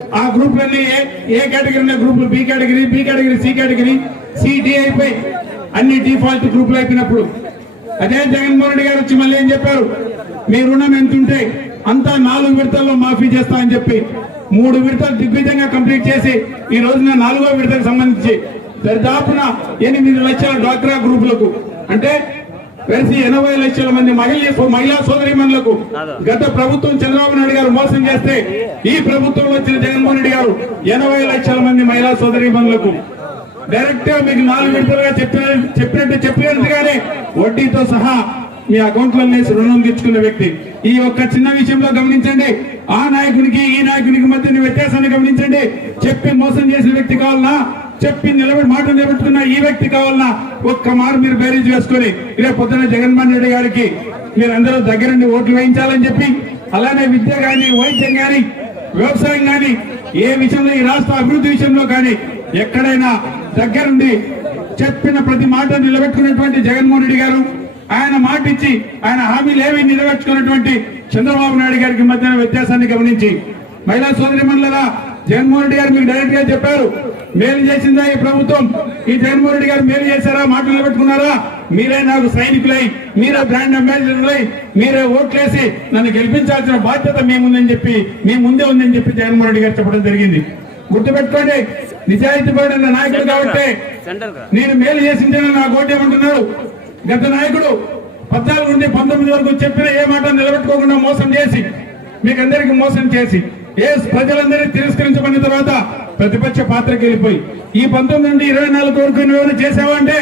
ఆ గ్రూపులన్నీ A category గ్రూపులు B category C category D అయిపోయి అన్ని డిఫాల్ట్ గ్రూపులు అయిపోయినప్పుడు అదే జగన్మోహన్ రెడ్డి గారు వచ్చి మళ్ళీ ఏం చెప్పారు, మీ రుణం ఎంతుంటే అంతా 4 విడతల్లో మాఫీ చేస్తా అని చెప్పి 3 విడతలు దిగ్విజయంగా కంప్లీట్ చేసి ఈ రోజున 4వ విడతకు సంబంధించి దరిదాపున 8 లక్షల డ్వాక్రా గ్రూపులకు అంటే కలిసి 80 లక్షల మంది మహిళా సోదరీమణులకు గత ప్రభుత్వం చంద్రబాబు నాయుడు గారు మోసం చేస్తే ఈ ప్రభుత్వంలో వచ్చిన జగన్మోహన్ రెడ్డి గారు 80 లక్షల మంది మహిళా సోదరీమణులకు డైరెక్ట్ గా మీకు 4 విడతలుగా చెప్పినట్టుగానే వడ్డీతో సహా మీ అకౌంట్లలో రుణం తెచ్చుకున్న వ్యక్తి. ఈ ఒక్క చిన్న విషయంలో గమనించండి, ఆ నాయకునికి ఈ నాయకునికి మధ్య వ్యత్యాసాన్ని గమనించండి. చెప్పి మోసం చేసిన వ్యక్తి కావాలన్నా, చెప్పి మాట నిలబెట్టుకున్న ఈ వ్యక్తి కావాలన్నా ఒక్క మారు మీరు బేరీజ్ వేసుకొని రేపు పొద్దున జగన్మోహన్ రెడ్డి గారికి మీరందరూ దగ్గరుండి ఓట్లు వేయించాలని చెప్పి, అలానే విద్య గాని వైద్యం గాని వ్యవసాయం గాని ఏ విషయంలో ఈ రాష్ట్ర అభివృద్ధి విషయంలో కానీ ఎక్కడైనా దగ్గరుండి చెప్పిన ప్రతి మాట నిలబెట్టుకున్నటువంటి జగన్మోహన్ రెడ్డి గారు, ఆయన మాట ఇచ్చి ఆయన హామీలు ఏవి నిలబెట్టుకున్నటువంటి చంద్రబాబు నాయుడు గారికి మధ్యన వ్యత్యాసాన్ని గమనించి మహిళా సోదరిమణులరా, జగన్మోహన్ రెడ్డి గారు మీకు డైరెక్ట్ గా చెప్పారు, మేలు చేసిందా ఈ ప్రభుత్వం, ఈ జగన్మోహన్ రెడ్డి గారు మేలు చేశారా, మాటలు నిలబెట్టుకున్నారా, మీరే నాకు సైనికులై, మీరే బ్రాండ్ అంబాసిడర్లై, మీరే ఓట్లేసి నన్ను గెలిపించాల్సిన బాధ్యత మీ ముందే ఉందని చెప్పి జగన్మోహన్ రెడ్డి గారు చెప్పడం జరిగింది. గుర్తుపెట్టుకోండి, నిజాయితీ పడిన నాయకుడు కాబట్టి నేను మేలు చేసిందేనని నాకు ఓటేమంటున్నాడు. గత నాయకుడు 14 నుండి 19 వరకు చెప్పిన ఏ మాట నిలబెట్టుకోకుండా మోసం చేసి మీకందరికి మోసం చేసి ప్రజలందరినీ తిరస్కరించబడిన తర్వాత ప్రతిపక్ష పాత్రకి వెళ్ళిపోయి ఈ 19 నుండి 24 వరకు నువ్వు చేసావా అంటే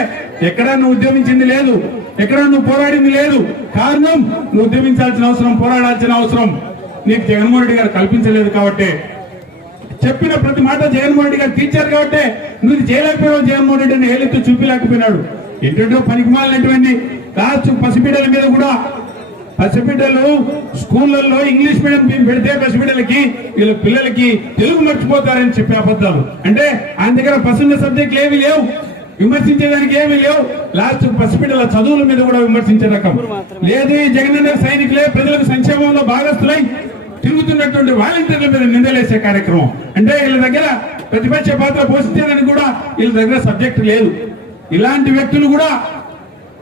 ఎక్కడా నువ్వు ఉద్యమించింది లేదు, ఎక్కడా నువ్వు పోరాడింది లేదు. కారణం నువ్వు ఉద్యమించాల్సిన అవసరం, పోరాడాల్సిన అవసరం నీకు జగన్మోహన్ రెడ్డి గారు కల్పించలేదు. కాబట్టి చెప్పిన ప్రతి మాట జగన్మోహన్ రెడ్డి గారు తీర్చారు కాబట్టి నువ్వు చేయలేకపోయావు. జగన్మోహన్ రెడ్డిని ఏలెత్తు చూపిలేకపోయినాడు. ఏంటంటే పనికిమాలినటువంటి కాస్త పసిబిడ్డల మీద కూడా, పసిబిడ్డలు స్కూళ్లలో ఇంగ్లీష్ మీడియం పెడితే పసిబిడ్డలకి వీళ్ళ పిల్లలకి తెలుగు మర్చిపోతారని చెప్పే అబద్ధాలు. అంటే ఆయన దగ్గర పసున్న సబ్జెక్టులు ఏమీ లేవు, విమర్శించేదానికి ఏమీ లేవు. లాస్ట్ పసిబిడ్డల చదువుల మీద కూడా విమర్శించే రకం లేదు. జగనన్న సైనికులే ప్రజలకు సంక్షేమంలో భాగస్తులై తిరుగుతున్నటువంటి వాలంటీర్ల మీద నిందలేసే కార్యక్రమం. అంటే వీళ్ళ దగ్గర ప్రతిపక్ష పాత్ర పోషించేదని కూడా వీళ్ళ దగ్గర సబ్జెక్ట్ లేదు. ఇలాంటి వ్యక్తులు కూడా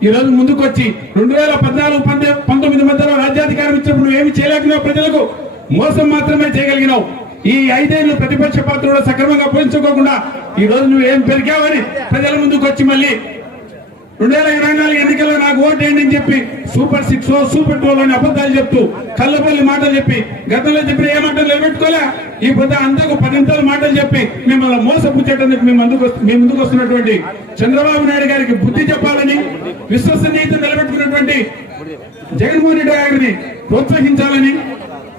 ఈ రోజు ముందుకు వచ్చి 2014-19 మధ్యలో రాజ్యాధికారం ఇచ్చినప్పుడు నువ్వేమి చేయలేకపోయినావు, ప్రజలకు మోసం మాత్రమే చేయగలిగినావు. ఈ 5 ఏళ్లు ప్రతిపక్ష పాత్ర కూడా సక్రమంగా పోషించుకోకుండా ఈ రోజు నువ్వేం పెరిగావని ప్రజల ముందుకు వచ్చి మళ్ళీ 2024 ఎన్నికల్లో నాకు ఓటేయండి అని చెప్పి సూపర్ 6 సూపర్ 2 అని అబద్ధాలు చెప్తూ కళ్ళబల్లి మాటలు చెప్పి గతంలో చెప్పిన ఏ మాటలు నిలబెట్టుకోలే. ఈ పొద్దు అంతకు 10 మాటలు చెప్పి మిమ్మల్ని మోసపుచ్చేటందుకు మీ ముందుకు వస్తున్నటువంటి చంద్రబాబు నాయుడు గారికి బుద్ధి చెప్పాలని, విశ్వసనీయత నిలబెట్టుకున్నటువంటి జగన్మోహన్ రెడ్డి గారిని ప్రోత్సహించాలని,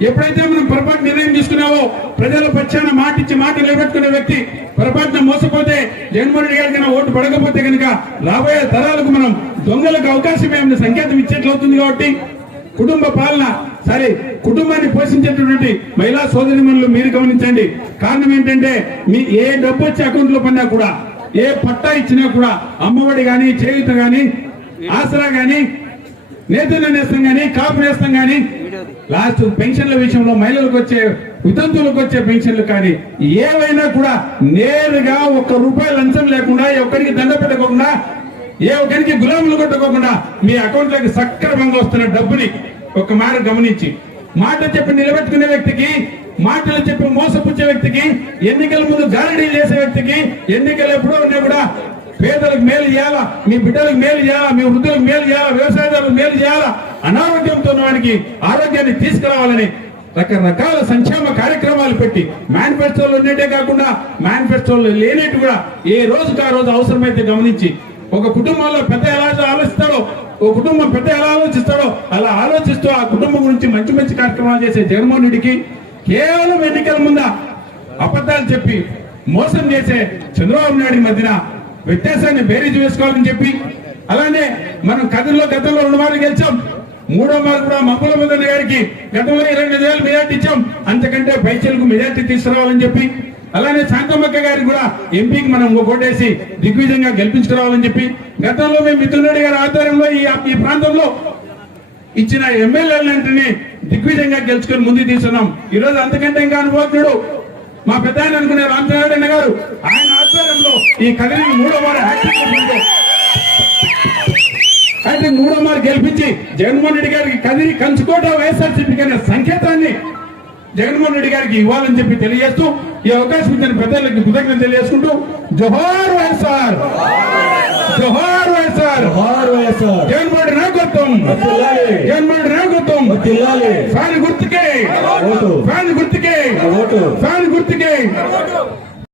ఎప్పుడైతే మనం పొరపాటు నిర్ణయం తీసుకున్నావో ప్రజల పక్షాన మాటిచ్చి మాట నిలబెట్టుకునే వ్యక్తి పొరపాటున మోసపోతే జగన్మోహన్ రెడ్డి గారికి ఓటు పడకపోతే కనుక రాబోయే తరాలకు మనం దొంగలకు అవకాశం ఏమైనా సంకేతం ఇచ్చేట్లవుతుంది. కాబట్టి కుటుంబ పాలన సరే, కుటుంబాన్ని పోషించేటటువంటి మహిళా సోదరిమణులు మీరు గమనించండి. కారణం ఏంటంటే మీ ఏ డబ్బు వచ్చి అకౌంట్ లో పడినా కూడా, ఏ పట్టా ఇచ్చినా కూడా, అమ్మఒడి గాని, చేయూత గాని, ఆసరా గాని, నేతన్న నేస్తం గాని, కాపు నేస్తం గాని, లాస్ట్ పెన్షన్ల విషయంలో మహిళలకు వచ్చే, వితంతువులకు వచ్చే పెన్షన్లు కానీ ఏవైనా కూడా నేరుగా ₹1 లంచం లేకుండా, ఒక్కరికి దండ పెట్టకోకుండా, ఏ ఒక్కరికి గులాములు కొట్టుకోకుండా మీ అకౌంట్లోకి సక్రమంగా వస్తున్న డబ్బుని ఒక మారు గమనించి మాట చెప్పి నిలబెట్టుకునే వ్యక్తికి, మాటలు చెప్పి మోసపుచ్చే వ్యక్తికి, ఎన్నికల ముందు గారడీ చేసే వ్యక్తికి, ఎన్నికలు ఎప్పుడో ఉన్నా కూడా పేదలకు మేలు చేయాలా, మీ బిడ్డలకు మేలు చేయాలా, మీ వృద్ధులకు మేలు చేయాలా, వ్యవసాయదారులకు మేలు చేయాలా, అనారోగ్యంతో ఉన్న వారికి ఆరోగ్యాన్ని తీసుకురావాలని రకరకాల సంక్షేమ కార్యక్రమాలు పెట్టి మేనిఫెస్టోలు ఉన్నట్టే కాకుండా మేనిఫెస్టోలు లేనట్టు కూడా ఏ రోజుకు ఆ రోజు అవసరమైతే గమనించి ఒక కుటుంబంలో పెద్ద ఎలా ఆలోచిస్తాడో, ఒక కుటుంబం పెద్ద ఎలా ఆలోచిస్తాడో అలా ఆలోచిస్తూ ఆ కుటుంబం గురించి మంచి మంచి కార్యక్రమాలు చేసే జగన్మోహన్ రెడ్డికి కేవలం ఎన్నికల ముందు అబద్ధాలు చెప్పి మోసం చేసే చంద్రబాబు నాయుడు మధ్యన వ్యత్యాసాన్ని బేరీజు వేసుకోవాలని చెప్పి, అలానే మనం గతంలో 2 మార్లు గెలిచాం, 3వ మారు కూడా మమ్మల మదన్ గారికి గతంలో 25,000 మెజార్టీ ఇచ్చాం, అంతకంటే పైచలకు మెజార్టీ తీసుకురావాలని చెప్పి, అలానే శాంతమ్మక్క గారికి కూడా ఎంపీకి మనం ఓటేసి దిగ్విజయంగా గెలిపించుకురావాలని చెప్పి, గతంలో మేము మిథున్ రెడ్డి గారి ఆధ్వర్యంలో ఈ ప్రాంతంలో ఇచ్చిన ఎమ్మెల్యేలంటిని దిగ్విజయంగా గెలుచుకొని ముందుకు తీసుకున్నాం. ఈ రోజు అంతకంటే ఇంకా అనుభవజ్ఞుడు మా పెద్ద ఆయన అనుకునే రామచంద్రారెడ్డి గారు ఆయన ఆధ్వర్యంలో ఈ కదిరి 3వ వార్డు హ్యాట్రిక్ 3వ వార్డు గెలిపించి జగన్మోహన్ రెడ్డి గారికి కదిరి కంచుకోట వైఎస్ఆర్సీపీ అనే సంకేతాన్ని జగన్మోహన్ రెడ్డి గారికి ఇవ్వాలని చెప్పి తెలియజేస్తూ ఈ అవకాశం ఇచ్చిన పెద్దలకు కృతజ్ఞతలు తెలియజేసుకుంటూ జోహార్ వైఎస్ఆర్, జోహార్ వైఎస్ఆర్, జగన్మోహన్ రెడ్డి నాయకత్వం, జగన్మోహన్ రెడ్డి నాయకత్వం, ఫ్యాన్ గుర్తుకే, ఫ్యాన్ గుర్తుకే, ఫ్యాన్ గుర్తుకే.